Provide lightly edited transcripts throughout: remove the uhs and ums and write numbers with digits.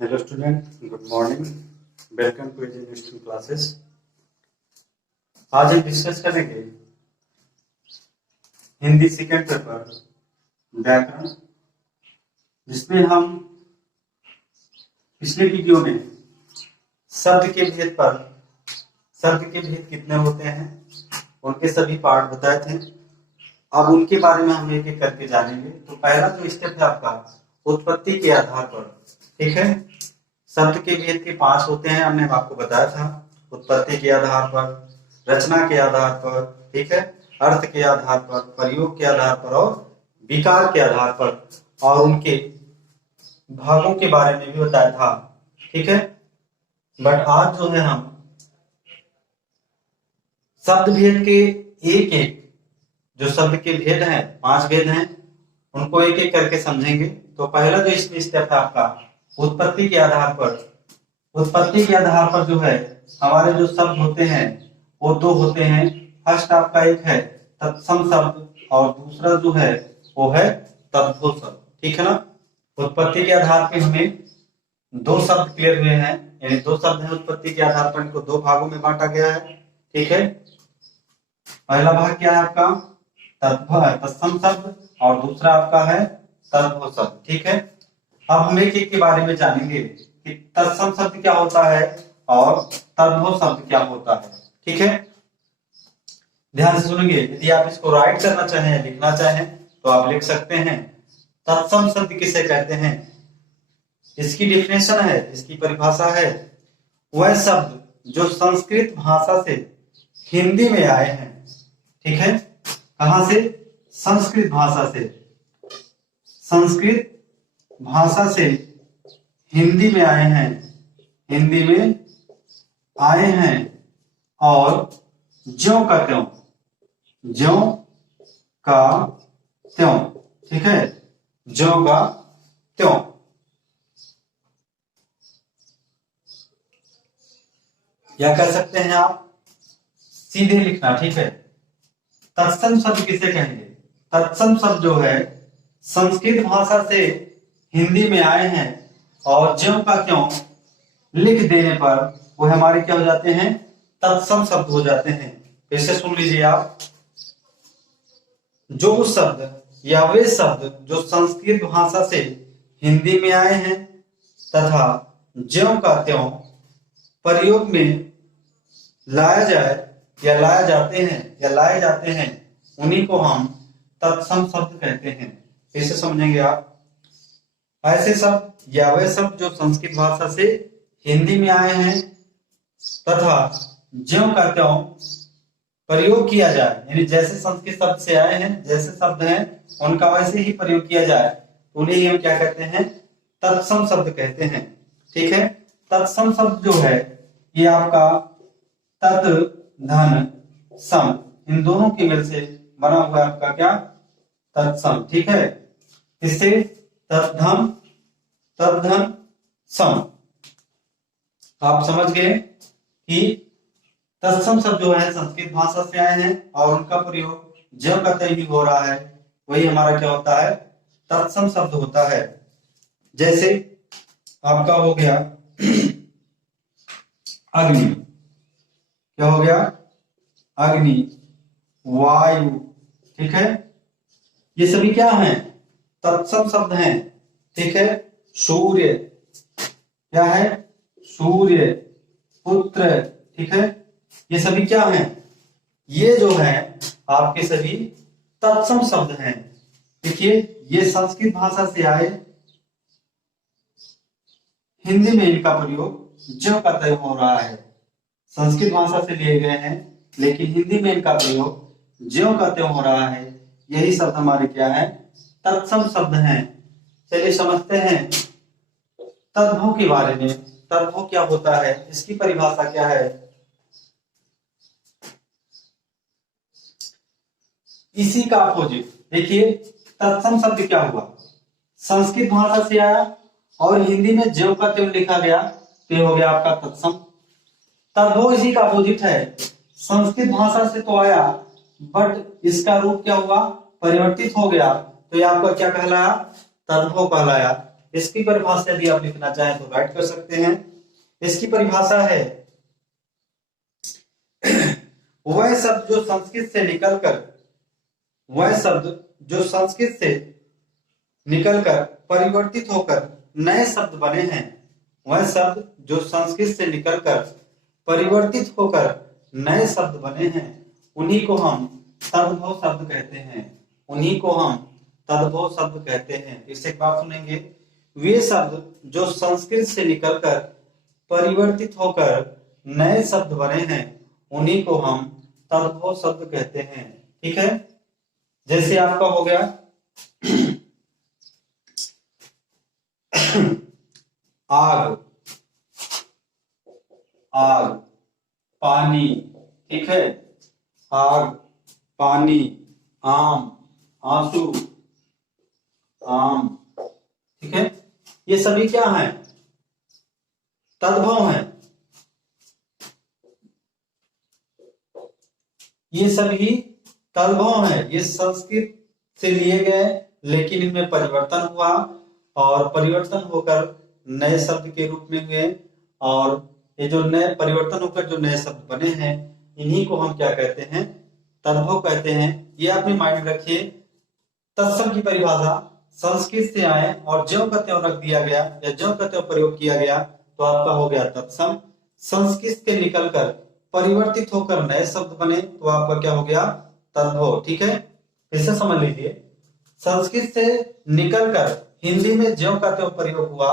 Hello student, good morning. Welcome to education classes. आज हम discuss करेंगे हिंदी सेकंड पेपर व्याकरण, जिसमें हम पिछले वीडियो में शब्द के भेद कितने होते हैं उनके सभी पार्ट बताए थे। अब उनके बारे में हम एक एक करके जानेंगे। तो पहला जो स्टेप है आपका उत्पत्ति के आधार पर, ठीक है। शब्द के भेद के 5 होते हैं, हमने आपको बताया था। उत्पत्ति के आधार पर, रचना के आधार पर, ठीक है, अर्थ के आधार पर, प्रयोग के आधार पर और विकार के आधार पर, और उनके भागों के बारे में भी बताया था, ठीक है। बट आज जो है हम शब्द भेद के एक एक जो शब्द के भेद हैं, 5 भेद हैं, उनको एक एक करके समझेंगे। तो पहला जो इसमें स्टेप है आपका उत्पत्ति के आधार पर। उत्पत्ति के आधार पर जो है हमारे जो शब्द होते हैं वो 2 होते हैं। फर्स्ट आपका एक है तत्सम शब्द और दूसरा जो है वो है तद्भव शब्द, ठीक है ना। उत्पत्ति के आधार पर हमें 2 शब्द क्लियर हुए हैं, यानी 2 शब्द हैं उत्पत्ति के आधार पर, इनको 2 भागों में बांटा गया है, ठीक है। पहला भाग क्या है आपका तत्सम शब्द और दूसरा आपका है तद्भव शब्द, ठीक है। अब हम एक एक के बारे में जानेंगे कि तत्सम शब्द क्या होता है और तद्भव शब्द क्या होता है, ठीक है। ध्यान से सुनेंगे। यदि आप इसको राइट करना चाहें, लिखना चाहें तो आप लिख सकते हैं। तत्सम शब्द किसे कहते हैं, इसकी डिफिनेशन है, इसकी परिभाषा है, वह शब्द जो संस्कृत भाषा से हिंदी में आए हैं, ठीक है। कहां से? संस्कृत भाषा से। संस्कृत भाषा से हिंदी में आए हैं, हिंदी में आए हैं और ज्यों का त्यों, ज्यों का त्यों, ठीक है, ज्यों का त्यों। या कह सकते हैं आप सीधे लिखना, ठीक है। तत्सम शब्द किसे कहेंगे? तत्सम शब्द जो है संस्कृत भाषा से हिंदी में आए हैं और ज्यों का त्यों लिख देने पर वो हमारे क्या हो जाते हैं? तत्सम शब्द हो जाते हैं। फिर से सुन लीजिए आप, जो शब्द या वे शब्द जो संस्कृत भाषा से हिंदी में आए हैं तथा ज्यों का त्यों प्रयोग में लाया जाए या लाए जाते हैं उन्हीं को हम तत्सम शब्द कहते हैं। इसे समझेंगे आप। ऐसे शब्द या वे शब्द जो संस्कृत भाषा से हिंदी में आए हैं तथा ज्यों का त्यों प्रयोग किया जाए, यानी जैसे संस्कृत शब्द से आए हैं, जैसे शब्द हैं उनका वैसे ही प्रयोग किया जाए, उन्हें हम क्या कहते हैं? तत्सम शब्द कहते हैं, ठीक है। तत्सम शब्द जो है ये आपका तत् धन सम, इन दोनों के मेल से बना हुआ आपका क्या? तत्सम, ठीक है। इससे तद्धम तद्धन सम, आप समझ गए कि तत्सम शब्द जो है संस्कृत भाषा से आए हैं और उनका प्रयोग ज्यों का त्यों ही हो रहा है, वही हमारा क्या होता है? तत्सम शब्द होता है। जैसे आपका हो गया अग्नि, क्या हो गया? अग्नि, वायु, ठीक है, ये सभी क्या हैं? तत्सम शब्द हैं, ठीक है। सूर्य, क्या है? सूर्य, पुत्र, ठीक है, ये सभी क्या हैं? ये जो है आपके सभी तत्सम शब्द हैं। देखिए, ये संस्कृत भाषा से आए, हिंदी में इनका प्रयोग ज्यों का त्यों हो रहा है। संस्कृत भाषा से लिए गए हैं लेकिन हिंदी में इनका प्रयोग ज्यों का त्यों हो रहा है। यही शब्द हमारे क्या है? तत्सम शब्द हैं। चलिए समझते हैं तद्भव के बारे में। तद्भव क्या होता है, इसकी परिभाषा क्या है? इसी का अपोजिट। देखिए, तत्सम शब्द क्या हुआ? संस्कृत भाषा से आया और हिंदी में ज्यों का त्यों लिखा गया, तो हो गया आपका तत्सम। तद्भव इसी का अपोजिट है। संस्कृत भाषा से तो आया बट इसका रूप क्या हुआ? परिवर्तित हो गया, तो ये आपका क्या कहलाया? तद्भव कहलाया। इसकी परिभाषा यदि आप लिखना चाहें तो राइट कर सकते हैं। इसकी परिभाषा है वह शब्द जो संस्कृत से निकलकर वह शब्द जो संस्कृत से निकलकर परिवर्तित होकर नए शब्द बने हैं। वह शब्द जो संस्कृत से निकलकर परिवर्तित होकर नए शब्द बने हैं उन्हीं को हम तद्भव शब्द कहते हैं। उन्हीं को हम तद्भव शब्द कहते हैं। इसे एक बात सुनेंगे, वे शब्द जो संस्कृत से निकलकर परिवर्तित होकर नए शब्द बने हैं उन्हीं को हम तद्भव शब्द कहते हैं। ठीक है, जैसे आपका हो गया आग, आग, पानी। ठीक है, आग, पानी, आम, आंसू, आम। ठीक है, ये सभी क्या हैं? तद्भव हैं। ये सभी तद्भव हैं। ये संस्कृत से लिए गए लेकिन इनमें परिवर्तन हुआ और परिवर्तन होकर नए शब्द के रूप में हुए। और ये जो नए परिवर्तन होकर जो नए शब्द बने हैं इन्हीं को हम क्या कहते हैं? तद्भव कहते हैं। ये अपने माइंड में रखिए। तत्सम की परिभाषा संस्कृत से आए और ज्यों का त्यों रख दिया गया या ज्यों का त्यों प्रयोग किया गया तो आपका हो गया तत्सम। संस्कृत से निकलकर परिवर्तित होकर नए शब्द बने तो आपका क्या हो गया? तद्भव। ठीक है, इसे समझ लीजिए। संस्कृत से निकलकर हिंदी में ज्यों का त्यों प्रयोग हुआ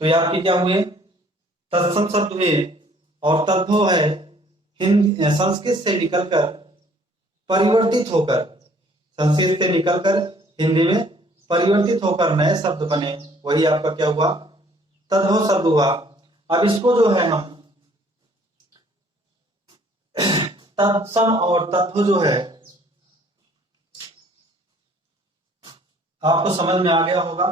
तो ये आपके क्या हुए? तत्सम शब्द हुए। और तद्भव है संस्कृत से निकलकर परिवर्तित होकर, संस्कृत से निकलकर हिंदी में परिवर्तित होकर नए शब्द बने, वही आपका क्या हुआ? तद्भव शब्द हुआ। अब इसको जो है हम तत्सम और तद्भव जो है आपको समझ में आ गया होगा।